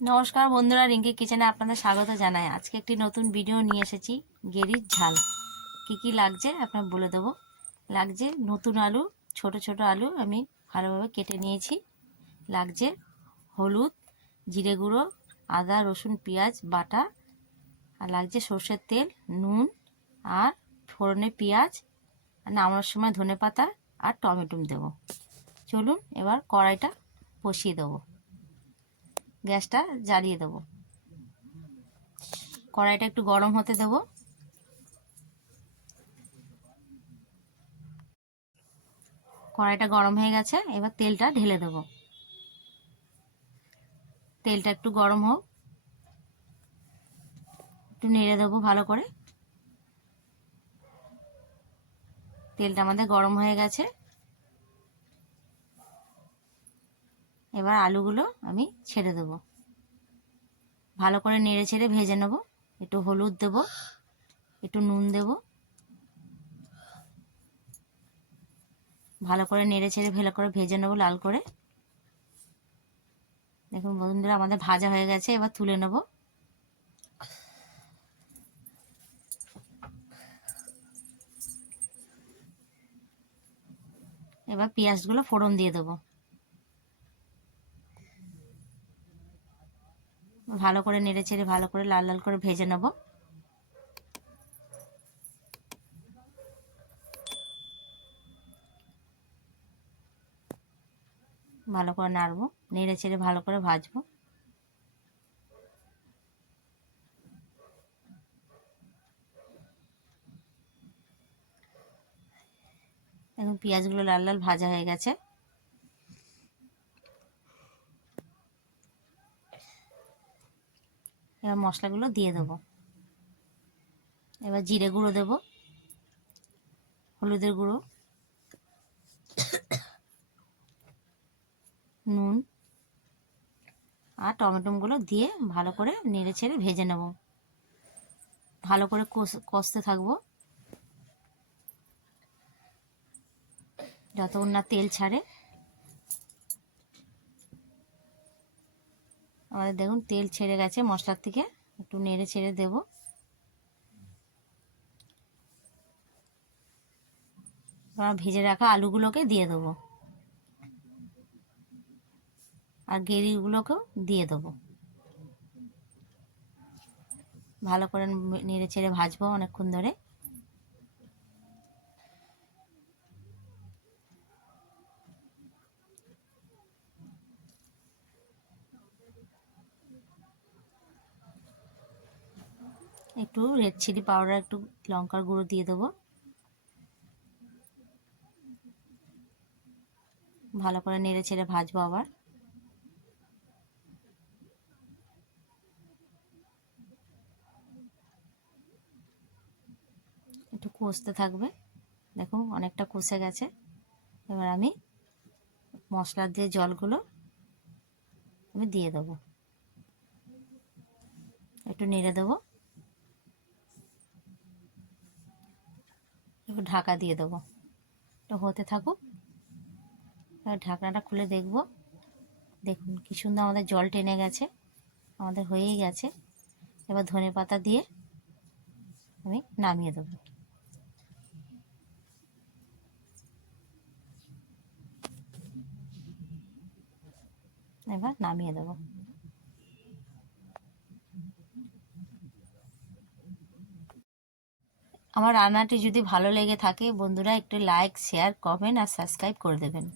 নমস্কার বন্ধুরা, রিঙ্কি কিচেনে আপনাদের স্বাগত জানাই। আজকে একটি নতুন ভিডিও নিয়ে এসেছি, গেরির ঝাল। কি লাগছে আপনার বলে দেবো। লাগছে নতুন আলু, ছোট ছোট আলু আমি ভালোভাবে কেটে নিয়েছি। লাগছে হলুদ, জিরে গুঁড়ো, আদা রসুন পেঁয়াজ বাটা, আর লাগছে সর্ষের তেল, নুন, আর ফোড়নে পেঁয়াজ, আর নামানোর সময় ধনেপাতা আর টমেটো দেবো। চলুন এবার কড়াইটা বসিয়ে দেবো, গ্যাসটা জ্বালিয়ে দেবো। কড়াইটা একটু গরম হতে দেব। কড়াইটা গরম হয়ে গেছে, এবার তেলটা ঢেলে দেব। তেলটা একটু গরম হোক, একটু নেড়ে দেবো ভালো করে। তেলটা আমাদের গরম হয়ে গেছে, এবার আলুগুলো আমি ছেড়ে দেব। ভালো করে নেড়ে ছেড়ে ভেজে নেব। একটু হলুদ দেব, একটু নুন দেব। ভালো করে নেড়ে ছেড়ে ভালো করে ভেজে নেব লাল করে। দেখুন বন্ধুরা, আমাদের ভাজা হয়ে গেছে, এবার তুলে নেব। এবার পেঁয়াজগুলো ফোড়ন দিয়ে দেবো। ভালো করে নেড়ে ছেড়ে ভালো করে লাল লাল করে ভেজে নেব। ভালো করে নাড়বো, নেড়ে ছেড়ে ভালো করে ভাজবো। এখন পেঁয়াজগুলো লাল লাল ভাজা হয়ে গেছে। এবার মশলাগুলো দিয়ে দেবো। এবার জিরে গুঁড়ো দেবো, হলুদের গুঁড়ো, নুন আর টমেটোগুলো দিয়ে ভালো করে নেড়ে ছেড়ে ভেজে নেব। ভালো করে কষতে থাকবো যতক্ষণ না তেল ছাড়ে। আমাদের দেখুন তেল ছেড়ে গেছে মশলার থেকে, একটু নেড়ে ছেড়ে দেব। এবার ভেজে রাখা আলুগুলোকে দিয়ে দেবো, আর গেরিগুলোকেও দিয়ে দেবো। ভালো করে নেড়ে ছেড়ে ভাজবো অনেকক্ষণ ধরে। একটু রেড চিলি পাউডার, একটু লঙ্কার গুঁড়ো দিয়ে দেবো। ভালো করে নেড়ে ছেড়ে ভাজবো আবার। একটু কষতে থাকবে। দেখুন অনেকটা কষে গেছে। এবার আমি মশলা দিয়ে জলগুলো আমি দিয়ে দেবো, একটু নেড়ে দেবো, একটু ঢাকা দিয়ে দেবো। একটু হতে থাকুক। এবার ঢাকনাটা খুলে দেখব। দেখুন কি সুন্দর আমাদের জল টেনে গেছে, আমাদের হয়েই গেছে। এবার ধনেপাতা দিয়ে আমি নামিয়ে দেবো। এবার নামিয়ে দেবো। আমার রান্নাটি যদি ভালো লেগে থাকে বন্ধুরা, একটু লাইক, শেয়ার, কমেন্ট আর সাবস্ক্রাইব করে দেবেন।